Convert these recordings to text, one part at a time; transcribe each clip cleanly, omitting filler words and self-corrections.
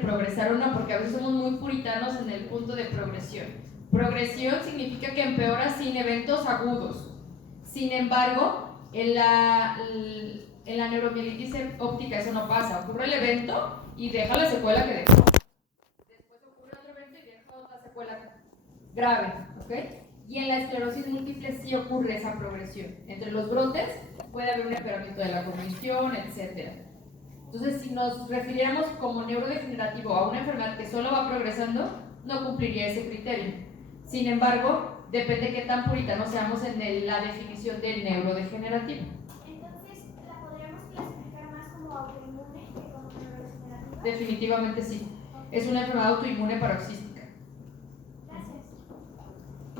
progresar o no, porque a veces somos muy puritanos en el punto de progresión. Progresión significa que empeora sin eventos agudos. Sin embargo, en la neuromielitis óptica eso no pasa. Ocurre el evento y deja la secuela que dejó. Después ocurre otro evento y deja otra secuela grave, ¿ok? Y en la esclerosis múltiple sí ocurre esa progresión. Entre los brotes puede haber un empeoramiento de la cognición, etc. Entonces, si nos refiriéramos como neurodegenerativo a una enfermedad que solo va progresando, no cumpliría ese criterio. Sin embargo, depende de qué tan puritanos seamos en la definición del neurodegenerativo. Entonces, ¿la podríamos clasificar más como autoinmune que como neurodegenerativa? Definitivamente sí. Es una enfermedad autoinmune paroxística.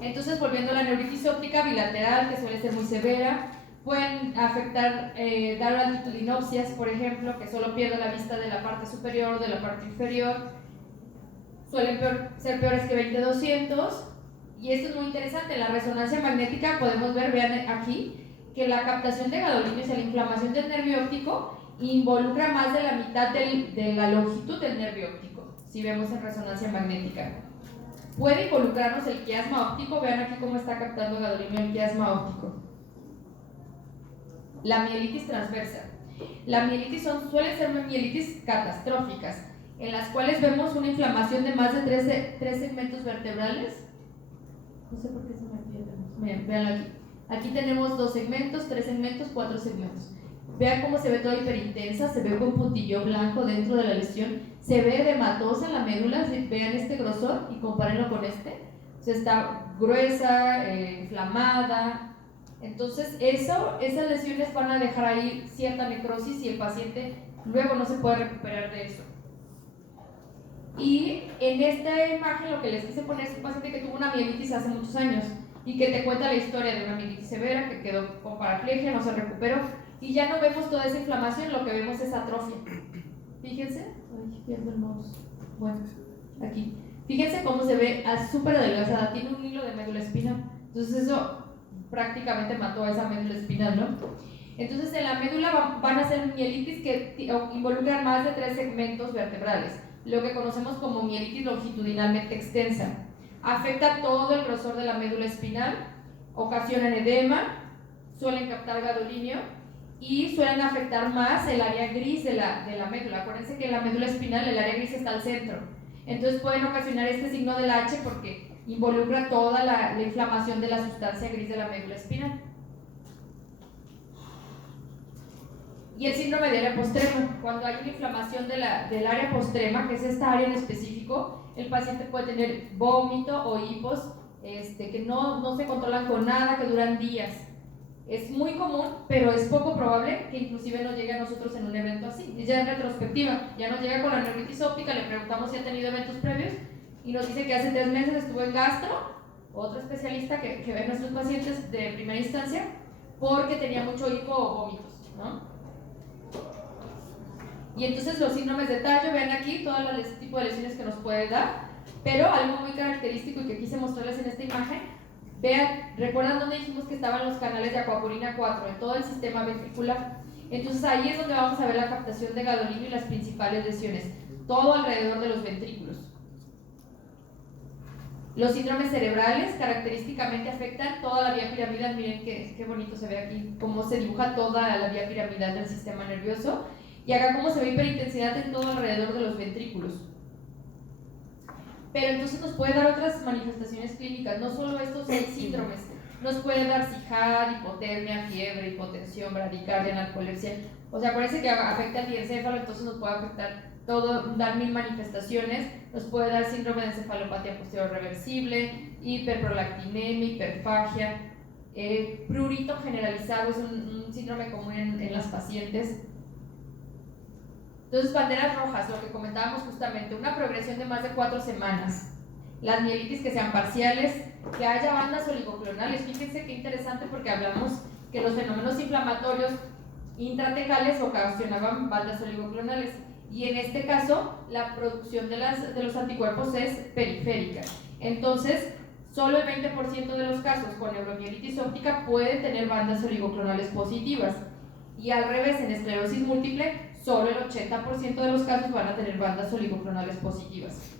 Entonces, volviendo a la neuritis óptica bilateral, que suele ser muy severa, pueden afectar, dar altitudinopsias, por ejemplo, que solo pierde la vista de la parte superior o de la parte inferior. Suelen ser peores que 20-200. Y esto es muy interesante. En la resonancia magnética podemos ver, vean aquí, que la captación de gadolinios y la inflamación del nervio óptico involucra más de la mitad de la longitud del nervio óptico, si vemos en resonancia magnética. Puede involucrarnos el quiasma óptico, vean aquí cómo está captando gadolinio el quiasma óptico. La mielitis transversa. La mielitis suelen ser mielitis catastróficas, en las cuales vemos una inflamación de más de 3 segmentos vertebrales. No sé por qué se me pierde. Vean aquí. Aquí tenemos 2 segmentos, 3 segmentos, 4 segmentos. Vean cómo se ve toda hiperintensa, se ve con puntillo blanco dentro de la lesión, se ve edematosa en la médula, vean este grosor y compárenlo con este. O sea, está gruesa, inflamada. Entonces, esas lesiones van a dejar ahí cierta necrosis y el paciente luego no se puede recuperar de eso. Y en esta imagen lo que les quise poner es un paciente que tuvo una mielitis hace muchos años y que te cuenta la historia de una mielitis severa que quedó con paraplegia, no se recuperó y ya no vemos toda esa inflamación, lo que vemos es atrofia. Fíjense, ay, pierdo el mouse. Bueno, aquí. Fíjense cómo se ve súper adelgazada, tiene un hilo de médula espinal. Entonces eso prácticamente mató a esa médula espinal, ¿no? Entonces en la médula van a ser mielitis que involucran más de 3 segmentos vertebrales, lo que conocemos como mielitis longitudinalmente extensa. Afecta todo el grosor de la médula espinal, ocasionan edema, suelen captar gadolinio y suelen afectar más el área gris de la médula. Acuérdense que en la médula espinal el área gris está al centro. Entonces pueden ocasionar este signo del H porque involucra toda la inflamación de la sustancia gris de la médula espinal. Y el síndrome de área postrema, cuando hay una inflamación del área postrema, que es esta área en específico, el paciente puede tener vómito o hipos que no se controlan con nada, que duran días. Es muy común, pero es poco probable que inclusive nos llegue a nosotros en un evento así. Y ya en retrospectiva, ya nos llega con la neuritis óptica, le preguntamos si ha tenido eventos previos y nos dice que hace 3 meses estuvo en gastro, otro especialista que ve a nuestros pacientes de primera instancia, porque tenía mucho hipo o vómitos, ¿no? Y entonces los síndromes de tallo, vean aquí todo este tipo de lesiones que nos puede dar, pero algo muy característico y que quise mostrarles en esta imagen, vean, ¿recuerdan dónde dijimos que estaban los canales de acuaporina 4? En todo el sistema ventricular. Entonces ahí es donde vamos a ver la captación de gadolinio y las principales lesiones, todo alrededor de los ventrículos. Los síndromes cerebrales característicamente afectan toda la vía piramidal, miren qué bonito se ve aquí, cómo se dibuja toda la vía piramidal del sistema nervioso. Y acá cómo se ve hiperintensidad en todo alrededor de los ventrículos. Pero entonces nos puede dar otras manifestaciones clínicas, no solo estos 6 síndromes. Nos puede dar CIJAD, hipotermia, fiebre, hipotensión, bradicardia, narcolepsia. O sea, acuérdense que afecta al diencéfalo, entonces nos puede afectar todo, dar 1000 manifestaciones. Nos puede dar síndrome de encefalopatía posterior reversible, hiperprolactinemia, hiperfagia, prurito generalizado, es un síndrome común en las pacientes. Entonces, banderas rojas, lo que comentábamos justamente, una progresión de más de 4 semanas. Las mielitis que sean parciales, que haya bandas oligoclonales. Fíjense qué interesante porque hablamos que los fenómenos inflamatorios intratecales ocasionaban bandas oligoclonales. Y en este caso, la producción de los anticuerpos es periférica. Entonces, solo el 20% de los casos con neuromielitis óptica pueden tener bandas oligoclonales positivas. Y al revés, en esclerosis múltiple, solo el 80% de los casos van a tener bandas oligoclonales positivas.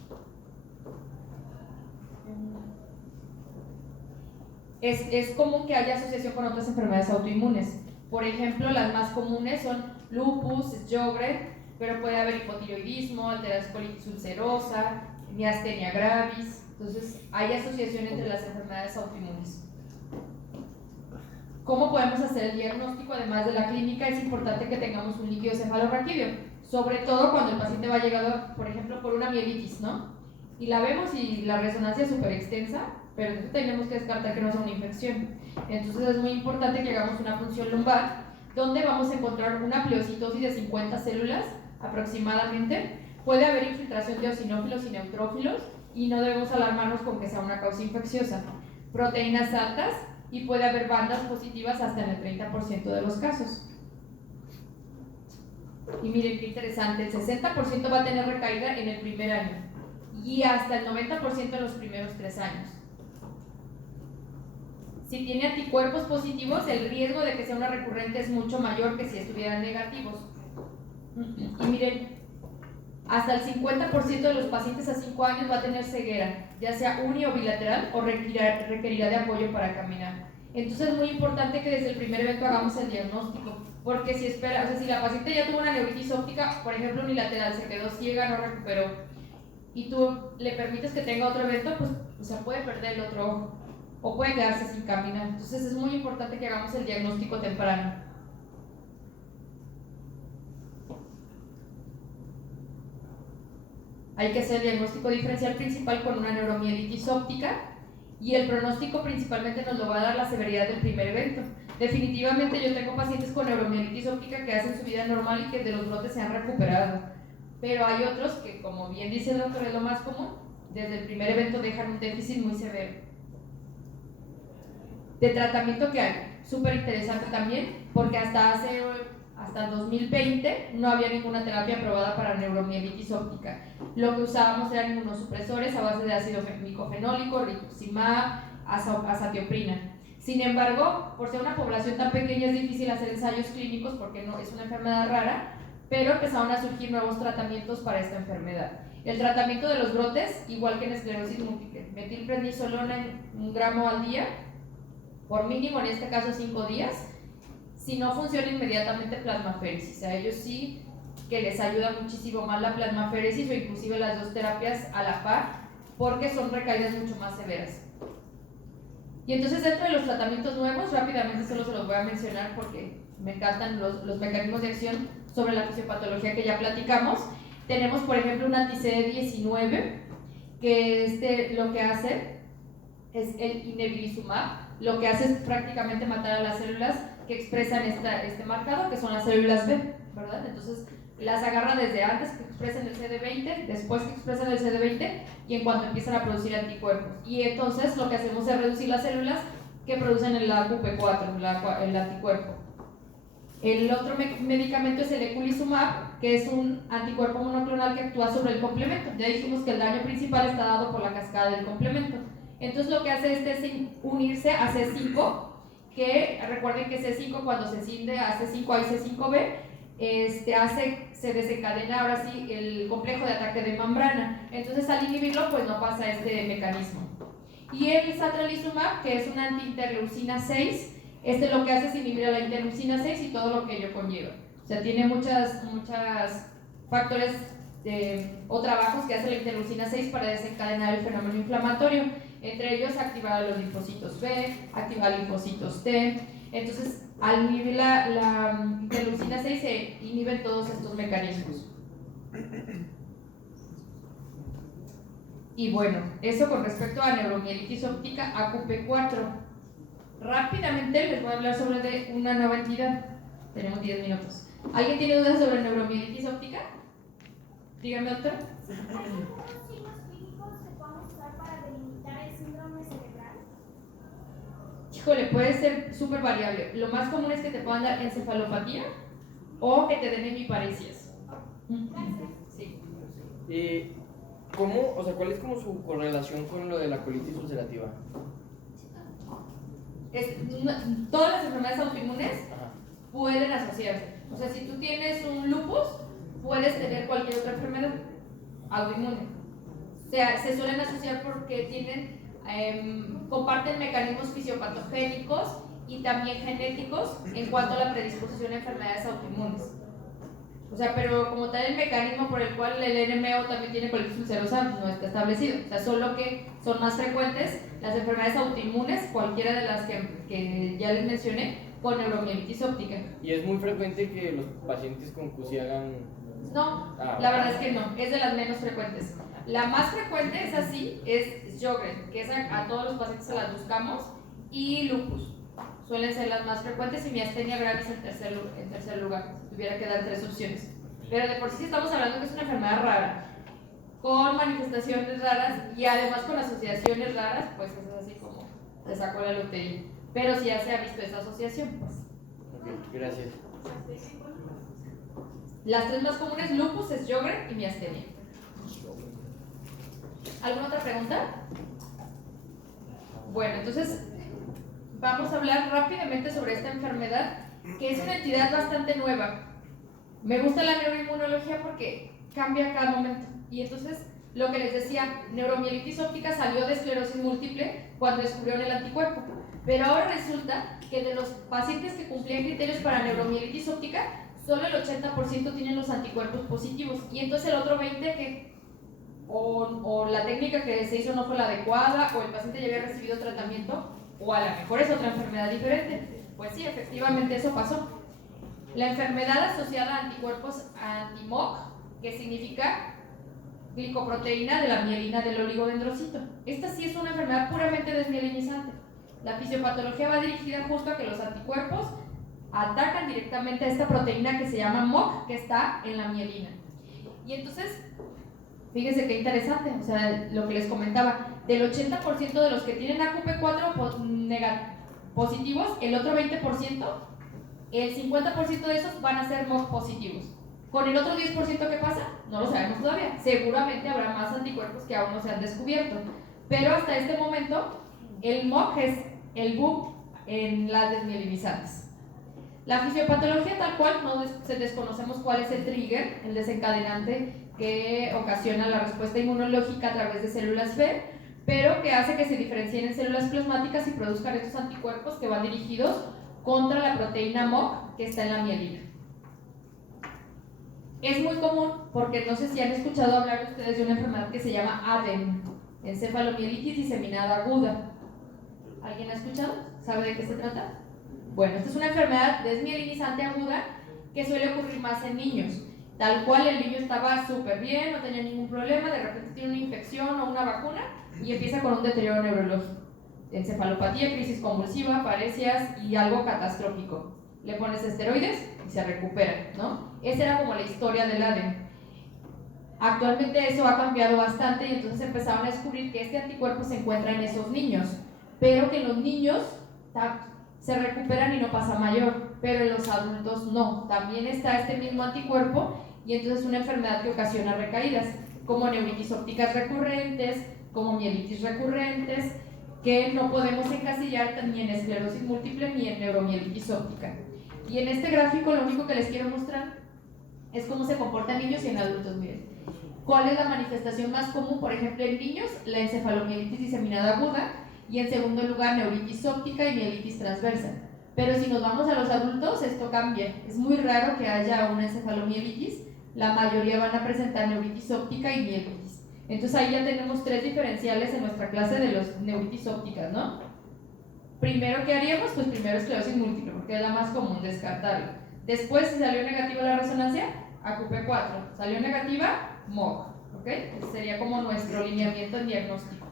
Es común que haya asociación con otras enfermedades autoinmunes. Por ejemplo, las más comunes son lupus, Sjögren, pero puede haber hipotiroidismo, alteración colitis ulcerosa, miastenia gravis. Entonces, hay asociación entre las enfermedades autoinmunes. ¿Cómo podemos hacer el diagnóstico? Además de la clínica, es importante que tengamos un líquido cefalorraquídeo, sobre todo cuando el paciente va llegado, por ejemplo, por una mielitis, ¿no? Y la vemos y la resonancia es súper extensa, pero entonces tenemos que descartar que no sea una infección. Entonces es muy importante que hagamos una punción lumbar, donde vamos a encontrar una pleocitosis de 50 células aproximadamente. Puede haber infiltración de eosinófilos y neutrófilos, y no debemos alarmarnos con que sea una causa infecciosa. Proteínas altas, y puede haber bandas positivas hasta en el 30% de los casos. Y miren qué interesante, el 60% va a tener recaída en el primer año y hasta el 90% en los primeros 3 años. Si tiene anticuerpos positivos, el riesgo de que sea una recurrente es mucho mayor que si estuvieran negativos. Y miren, hasta el 50% de los pacientes a 5 años va a tener ceguera, ya sea uni o bilateral, o requerirá de apoyo para caminar. Entonces es muy importante que desde el primer evento hagamos el diagnóstico, porque si espera, o sea, si la paciente ya tuvo una neuritis óptica, por ejemplo unilateral, se quedó ciega, no recuperó, y tú le permites que tenga otro evento, pues o sea, puede perder el otro ojo, o puede quedarse sin caminar. Entonces es muy importante que hagamos el diagnóstico temprano. Hay que hacer el diagnóstico diferencial principal con una neuromielitis óptica, y el pronóstico principalmente nos lo va a dar la severidad del primer evento. Definitivamente yo tengo pacientes con neuromielitis óptica que hacen su vida normal y que de los brotes se han recuperado, pero hay otros que, como bien dice el doctor, es lo más común, desde el primer evento dejan un déficit muy severo. De tratamiento que hay, súper interesante también, porque hasta 2020 no había ninguna terapia aprobada para neuromielitis óptica. Lo que usábamos eran inmunosupresores a base de ácido micofenólico, rituximab, azatioprina. Sin embargo, por ser una población tan pequeña es difícil hacer ensayos clínicos porque no es una enfermedad rara, pero empezaron a surgir nuevos tratamientos para esta enfermedad. El tratamiento de los brotes, igual que en esclerosis múltiple, metilprednisolona en 1 gramo al día, por mínimo en este caso 5 días. Si no funciona inmediatamente plasmaféresis, a ellos sí que les ayuda muchísimo más la plasmaféresis o inclusive las dos terapias a la par, porque son recaídas mucho más severas. Y entonces dentro de los tratamientos nuevos, rápidamente solo se los voy a mencionar porque me encantan los mecanismos de acción sobre la fisiopatología que ya platicamos. Tenemos por ejemplo un anti-CD19 que lo que hace es el inebilizumab, lo que hace es prácticamente matar a las células que expresan este marcador, que son las células B, ¿verdad? Entonces las agarra desde antes que expresen el CD20, después que expresan el CD20 y en cuanto empiezan a producir anticuerpos. Y entonces lo que hacemos es reducir las células que producen el AQP4, el anticuerpo. El otro medicamento es el eculizumab, que es un anticuerpo monoclonal que actúa sobre el complemento. Ya dijimos que el daño principal está dado por la cascada del complemento. Entonces lo que hace es unirse a C5, que recuerden que C5 cuando se cinde a C5A y C5B, se desencadena ahora sí el complejo de ataque de membrana. Entonces al inhibirlo pues no pasa este mecanismo. Y el satralizumab, que es una antiinterleucina 6, lo que hace es inhibir a la interleucina 6 y todo lo que ello conlleva. O sea, tiene muchas factores o trabajos que hace la interleucina 6 para desencadenar el fenómeno inflamatorio. Entre ellos activar a los linfocitos B, activar linfocitos T. Entonces, al inhibir la interleucina 6 se inhiben todos estos mecanismos. Y bueno, eso con respecto a neuromielitis óptica AQP4. Rápidamente les voy a hablar sobre una nueva entidad. Tenemos 10 minutos. ¿Alguien tiene dudas sobre neuromielitis óptica? Dígame, doctor. ¿Hay algunos signos clínicos que podamos usar para delimitar el síndrome cerebral? Híjole, puede ser súper variable. Lo más común es que te puedan dar encefalopatía o que te den hemiparesias. Gracias. Sí. ¿Cuál es como su correlación con lo de la colitis ulcerativa? Todas las enfermedades autoinmunes pueden asociarse. O sea, si tú tienes un lupus, puedes tener cualquier otra enfermedad autoinmune. O sea, se suelen asociar porque comparten mecanismos fisiopatogénicos y también genéticos en cuanto a la predisposición a enfermedades autoinmunes. O sea, pero como tal el mecanismo por el cual el NMO también tiene colitis ulcerosa no está establecido. O sea, solo que son más frecuentes las enfermedades autoinmunes, cualquiera de las que ya les mencioné, con neuromielitis óptica. ¿Y es muy frecuente que los pacientes con CUSI hagan...? No, la verdad es que no, es de las menos frecuentes. La más frecuente es así, es Sjögren, que es a todos los pacientes se las buscamos, y lupus. Suelen ser las más frecuentes y miastenia gravis en tercer lugar, si tuviera que dar 3 opciones. Pero de por sí estamos hablando que es una enfermedad rara, con manifestaciones raras y además con asociaciones raras, pues es así como te sacó la lotería. Pero sí ya se ha visto esa asociación, pues. Ok, gracias. Las 3 más comunes, lupus, Sjögren y miastenia. ¿Alguna otra pregunta? Bueno, entonces vamos a hablar rápidamente sobre esta enfermedad, que es una entidad bastante nueva. Me gusta la neuroinmunología porque cambia a cada momento. Y entonces, lo que les decía, neuromielitis óptica salió de esclerosis múltiple cuando descubrieron el anticuerpo. Pero ahora resulta que de los pacientes que cumplían criterios para neuromielitis óptica, solo el 80% tienen los anticuerpos positivos. Y entonces el otro 20% que o la técnica que se hizo no fue la adecuada, o el paciente ya había recibido tratamiento, o a lo mejor es otra enfermedad diferente. Pues sí, efectivamente eso pasó. La enfermedad asociada a anticuerpos anti-MOG, que significa glicoproteína de la mielina del oligodendrocito. Esta sí es una enfermedad puramente desmielinizante. La fisiopatología va dirigida justo a que los anticuerpos atacan directamente a esta proteína que se llama MOG, que está en la mielina. Y entonces, fíjense qué interesante, o sea, lo que les comentaba, del 80% de los que tienen AQP4 positivos, el otro 20%, el 50% de esos van a ser MOG positivos. Con el otro 10%, ¿qué pasa? No lo sabemos todavía. Seguramente habrá más anticuerpos que aún no se han descubierto. Pero hasta este momento, el MOG es el boom en las desmielinizantes. La fisiopatología tal cual, no desconocemos cuál es el trigger, el desencadenante que ocasiona la respuesta inmunológica a través de células B, pero que hace que se diferencien en células plasmáticas y produzcan estos anticuerpos que van dirigidos contra la proteína MOG que está en la mielina. Es muy común porque no sé si han escuchado hablar ustedes de una enfermedad que se llama ADEM, encefalomielitis diseminada aguda. ¿Alguien ha escuchado? ¿Sabe de qué se trata? Bueno, esta es una enfermedad desmielinizante aguda que suele ocurrir más en niños. Tal cual el niño estaba súper bien, no tenía ningún problema, de repente tiene una infección o una vacuna y empieza con un deterioro neurológico. Encefalopatía, crisis convulsiva, parecias y algo catastrófico. Le pones esteroides y se recupera, ¿no? Esa era como la historia del ADEM. Actualmente eso ha cambiado bastante y entonces empezaron a descubrir que este anticuerpo se encuentra en esos niños, pero que en los niños se recuperan y no pasa mayor, pero en los adultos no. También está este mismo anticuerpo y entonces es una enfermedad que ocasiona recaídas, como neuritis ópticas recurrentes, como mielitis recurrentes, que no podemos encasillar ni en esclerosis múltiple ni en neuromielitis óptica. Y en este gráfico lo único que les quiero mostrar es cómo se comportan niños y en adultos. Miren, ¿cuál es la manifestación más común? Por ejemplo, en niños, la encefalomielitis diseminada aguda, y en segundo lugar neuritis óptica y mielitis transversa. Pero si nos vamos a los adultos, esto cambia. Es muy raro que haya una encefalomielitis, la mayoría van a presentar neuritis óptica y mielitis. Entonces ahí ya tenemos 3 diferenciales en nuestra clase de los neuritis ópticas, ¿no? Primero, ¿qué haríamos? Pues primero esclerosis múltiple, porque es la más común, descartarla. Después, si salió negativa la resonancia, AQP4. Salió negativa, MOG, ¿ok? Ese sería como nuestro lineamiento en diagnóstico.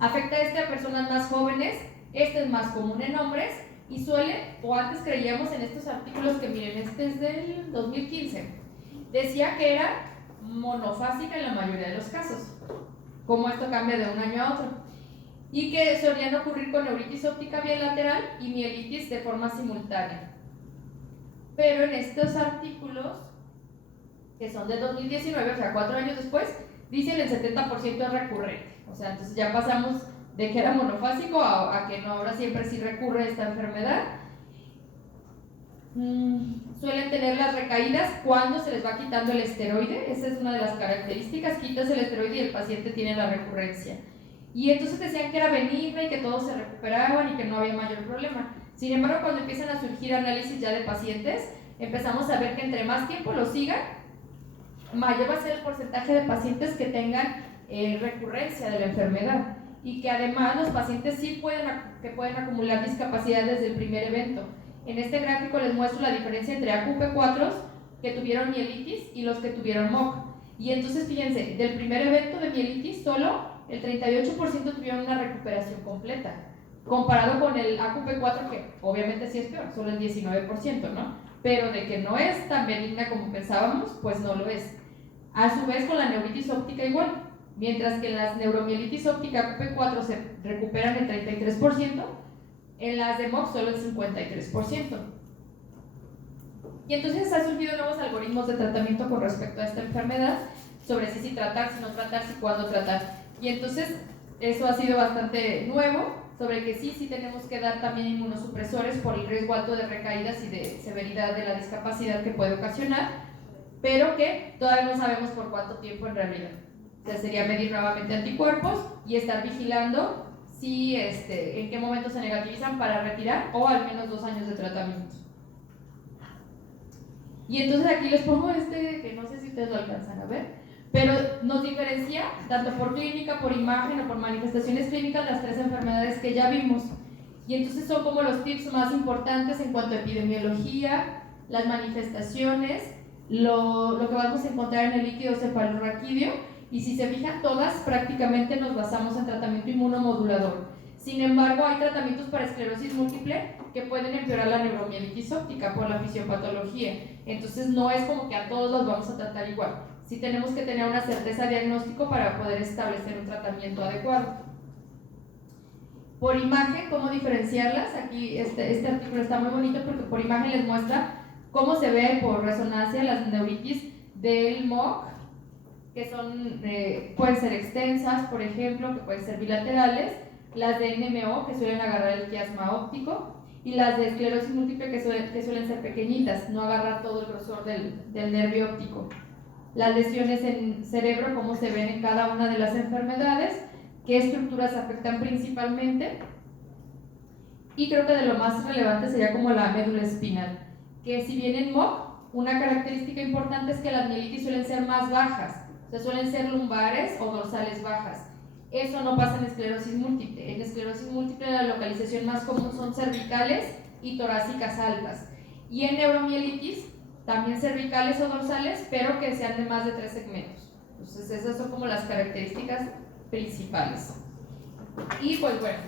Afecta a personas más jóvenes, este es más común en hombres y suele, o antes creíamos en estos artículos que miren, este es del 2015, decía que era monofásica en la mayoría de los casos, como esto cambia de un año a otro, y que solían ocurrir con neuritis óptica bilateral y mielitis de forma simultánea. Pero en estos artículos, que son de 2019, o sea 4 años después, dicen el 70% es recurrente. O sea, entonces ya pasamos de que era monofásico a que no, ahora siempre sí recurre esta enfermedad. suelen tener las recaídas cuando se les va quitando el esteroide. Esa es una de las características, quitas el esteroide y el paciente tiene la recurrencia. Y entonces decían que era benigna y que todos se recuperaban y que no había mayor problema. Sin embargo, cuando empiezan a surgir análisis ya de pacientes, empezamos a ver que entre más tiempo lo sigan, mayor va a ser el porcentaje de pacientes que tengan recurrencia de la enfermedad, y que además los pacientes sí pueden acumular discapacidad desde el primer evento. En este gráfico les muestro la diferencia entre AQP4 que tuvieron mielitis y los que tuvieron MOC. Y entonces fíjense, del primer evento de mielitis solo el 38% tuvieron una recuperación completa, comparado con el AQP4, que obviamente sí es peor, solo el 19%, ¿no? Pero de que no es tan benigna como pensábamos, pues no lo es. A su vez con la neuritis óptica igual, mientras que en las neuromielitis óptica AQP4 se recuperan el 33%, en las de MOC solo el 53%. Y entonces han surgido nuevos algoritmos de tratamiento con respecto a esta enfermedad, sobre si tratar, si no tratar, si cuándo tratar. Y entonces eso ha sido bastante nuevo, sobre que sí tenemos que dar también inmunosupresores por el riesgo alto de recaídas y de severidad de la discapacidad que puede ocasionar, pero que todavía no sabemos por cuánto tiempo en realidad. O sea, sería medir nuevamente anticuerpos y estar vigilando si, en qué momento se negativizan para retirar, o al menos 2 años de tratamiento. Y entonces aquí les pongo que no sé si ustedes lo alcanzan a ver, pero nos diferencia tanto por clínica, por imagen o por manifestaciones clínicas las 3 enfermedades que ya vimos. Y entonces son como los tips más importantes en cuanto a epidemiología, las manifestaciones, lo que vamos a encontrar en el líquido cefalorraquídeo, y si se fijan todas prácticamente nos basamos en tratamiento inmunomodulador. Sin embargo, hay tratamientos para esclerosis múltiple que pueden empeorar la neuromielitis óptica por la fisiopatología. Entonces no es como que a todos los vamos a tratar igual. Sí tenemos que tener una certeza diagnóstico para poder establecer un tratamiento adecuado. Por imagen, ¿cómo diferenciarlas? Aquí este artículo está muy bonito porque por imagen les muestra cómo se ve por resonancia las neuritis del MOC, que son, pueden ser extensas, por ejemplo, que pueden ser bilaterales, las de NMO, que suelen agarrar el quiasma óptico, y las de esclerosis múltiple, que suelen ser pequeñitas, no agarrar todo el grosor del nervio óptico. Las lesiones en cerebro, cómo se ven en cada una de las enfermedades, qué estructuras afectan principalmente, y creo que de lo más relevante sería como la médula espinal, que si bien en MOC, una característica importante es que las mielitis suelen ser más bajas, o sea, suelen ser lumbares o dorsales bajas. Eso no pasa en esclerosis múltiple. En esclerosis múltiple la localización más común son cervicales y torácicas altas. Y en neuromielitis, también cervicales o dorsales, pero que sean de más de 3 segmentos. Entonces esas son como las características principales. Y pues bueno,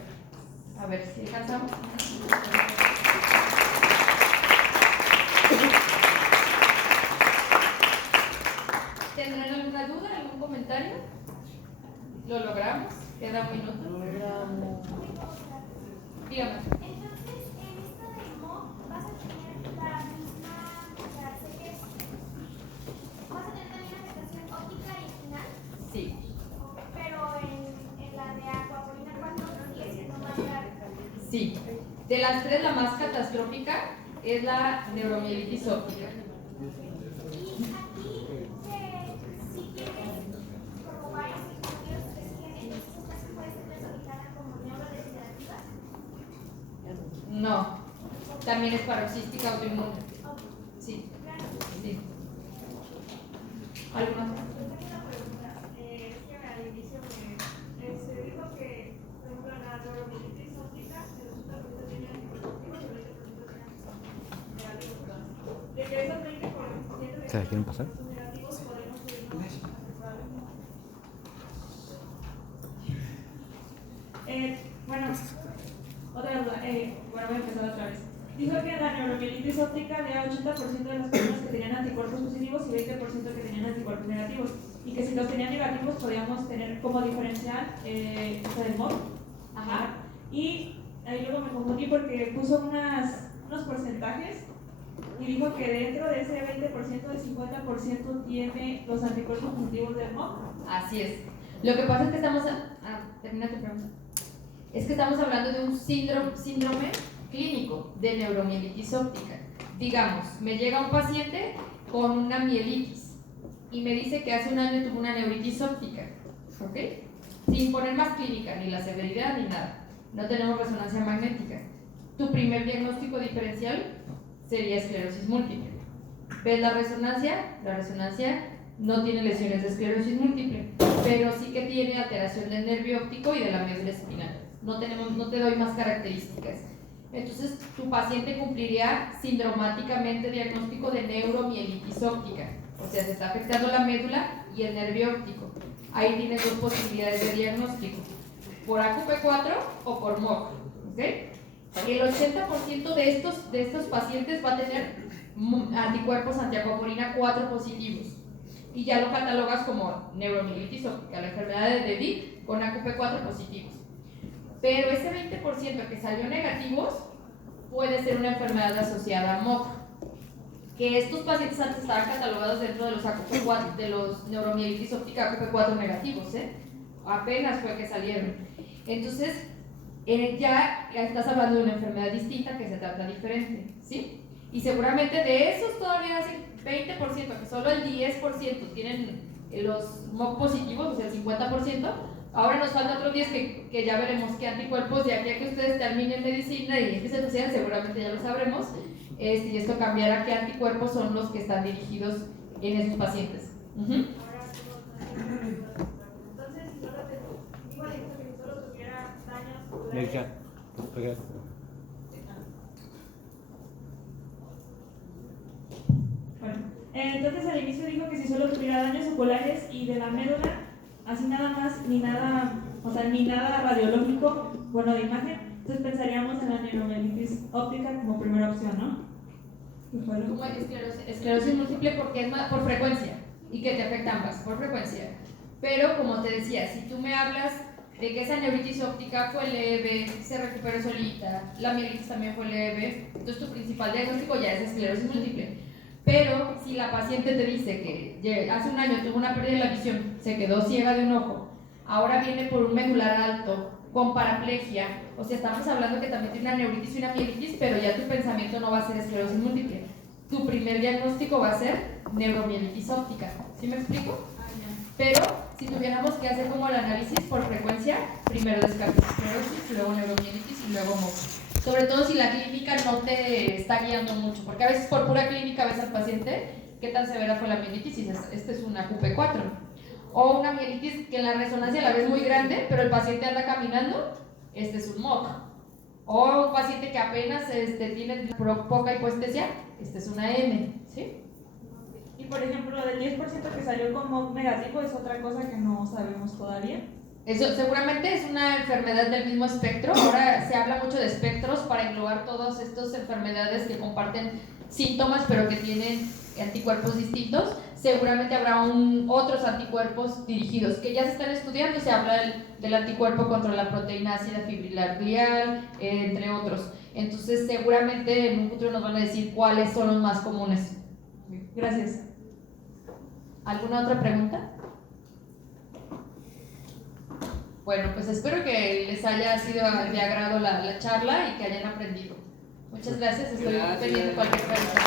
a ver si alcanzamos. ¿Tendrán alguna duda, algún comentario? ¿Lo logramos? ¿Queda un minuto? Logramos. Dígame. Entonces, en esto del MOC vas a tener la misma, o sea, sé que vas a tener también afectación óptica y espinal, Sí. pero en la de acuaporina 4 sigue siendo más grave. Sí. De las 3, la más catastrófica es la neuromielitis óptica. Y aquí, si tienes como varios estudios que siguen, entonces esta sí puede ser clasificada como neurodegenerativa. No. También es paroxística autoinmune. Sí. Sí. ¿Alguna? Una pregunta, es que al inicio se dijo que, por ejemplo, la neuromielitis óptica, el 80% tiene anticonceptivos y el 20% tiene negativos. De que esos 20% ¿Se la quieren pasar? son negativos, podemos irnos asesorando. Bueno, otra duda, bueno, voy a empezar otra vez. Dijo que la neuromielitis óptica había 80% de las personas que tenían anticuerpos positivos y 20% que tenían anticuerpos negativos. Y que si los tenían negativos podíamos tener como diferencial esta del MOC. Ajá. Y ahí luego me confundí porque puso unos porcentajes y dijo que dentro de ese 20%, el 50% tiene los anticuerpos positivos del MOC. Así es. Lo que pasa es que estamos... termina tu pregunta. Es que estamos hablando de un síndrome clínico de neuromielitis óptica. digamos, me llega un paciente con una mielitis y me dice que hace un año tuvo una neuritis óptica, ¿ok? Sin poner más clínica, ni la severidad ni nada. No tenemos resonancia magnética. Tu primer diagnóstico diferencial sería esclerosis múltiple. ¿Ves la resonancia? La resonancia no tiene lesiones de esclerosis múltiple, pero sí que tiene alteración del nervio óptico y de la médula espinal. No te doy más características. Entonces, tu paciente cumpliría sindromáticamente diagnóstico de neuromielitis óptica. O sea, se está afectando la médula y el nervio óptico. Ahí tienes dos posibilidades de diagnóstico, por AQP4 o por MOC. ¿Okay? El 80% de estos pacientes va a tener anticuerpos antiaquaporina 4 positivos. Y ya lo catalogas como neuromielitis óptica, la enfermedad de Vick con AQP4 positivos. Pero ese 20% que salió negativos puede ser una enfermedad asociada a MOC. Que estos pacientes antes estaban catalogados dentro de los AQP4, de los neuromielitis óptica AQP4 negativos, apenas fue que salieron. Entonces, ya estás hablando de una enfermedad distinta que se trata diferente, ¿sí? Y seguramente de esos todavía hacen 20%, que solo el 10% tienen los MOC positivos, o sea, el 50%. Ahora nos falta otros 10 que ya veremos qué anticuerpos, ya que ustedes terminen medicina y empiecen a estudiar, seguramente ya lo sabremos. Y esto cambiará qué anticuerpos son los que están dirigidos en esos pacientes. Entonces, si solo tuviera daños oculares. Bueno, entonces al inicio dijo que si solo tuviera daños oculares y de la médula, así nada más, ni nada, o sea, ni nada radiológico, bueno, de imagen, entonces pensaríamos en la neuromielitis óptica como primera opción, ¿no? Como esclerosis múltiple porque es más por frecuencia y que te afecta ambas por frecuencia. Pero como te decía, si tú me hablas de que esa neuritis óptica fue leve, se recuperó solita, la mielitis también fue leve, entonces tu principal diagnóstico ya es esclerosis múltiple. Pero si la paciente te dice que hace un año tuvo una pérdida de la visión, se quedó ciega de un ojo, ahora viene por un medular alto, con paraplegia, o sea, estamos hablando que también tiene una neuritis y una mielitis, pero ya tu pensamiento no va a ser esclerosis múltiple. Tu primer diagnóstico va a ser neuromielitis óptica. ¿Sí me explico? Pero si tuviéramos que hacer como el análisis por frecuencia, primero descartes esclerosis, luego neuromielitis y luego MOC. Sobre todo si la clínica no te está guiando mucho, porque a veces por pura clínica ves al paciente qué tan severa fue la mielitis y dices, este es una QP4. O una mielitis que en la resonancia la ves muy grande, pero el paciente anda caminando, este es un MOC. O un paciente que apenas tiene poca hipoestesia, este es una M, ¿sí? Y por ejemplo, lo del 10% que salió con MOC negativo es otra cosa que no sabemos todavía. Eso seguramente es una enfermedad del mismo espectro. Ahora se habla mucho de espectros para englobar todas estas enfermedades que comparten síntomas pero que tienen anticuerpos distintos. Seguramente habrá otros anticuerpos dirigidos que ya se están estudiando. Se habla del anticuerpo contra la proteína ácida fibrilar glial, entre otros. Entonces seguramente en un futuro nos van a decir cuáles son los más comunes. Gracias. ¿Alguna otra pregunta? Bueno, pues espero que les haya sido de agrado la charla y que hayan aprendido. Muchas gracias, estoy pendiente de cualquier pregunta.